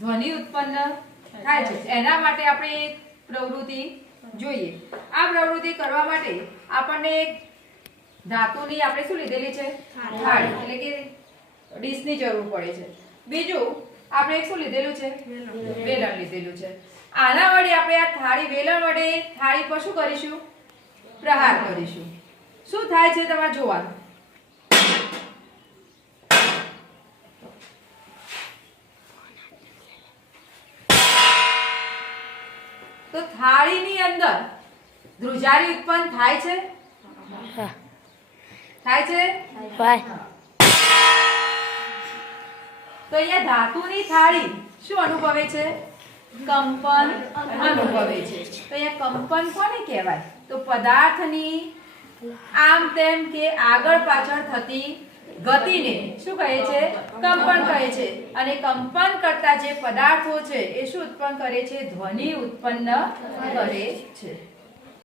ધ્વનિ ઉત્પન્ન થાય છે। એના માટે આપણે એક પ્રવૃત્તિ જોઈએ। આ પ્રવૃત્તિ કરવા માટે આપણને એક ધાતુની આપણે શું લીધેલી છે? થાળી, એટલે કે ડીશની જરૂર પડે છે। બીજું આપણે એક શું લીધેલું છે? વેલણ લીધેલું છે। આના વડે આપણે આ થાળી વેલણ વડે થાળી પર શું કરીશું? પ્રહાર કરીશું। શું થાય છે તમારે જોવાનું। તો થાળીની અંદર ધ્રુજારી ઉત્પન્ન થાય છે? થાય છે? તો અહીંયા ધાતુની થાળી શું અનુભવે છે? કંપન અનુભવે છે। તો અહીંયા કંપન કોને કહેવાય? તો પદાર્થની આમ તેમ કે આગળ પાછળ થતી ગતિને શું કહે છે? કંપન કહે છે। અને કંપન કરતા જે પદાર્થો છે એ શું ઉત્પન્ન કરે છે? ધ્વનિ ઉત્પન્ન કરે છે।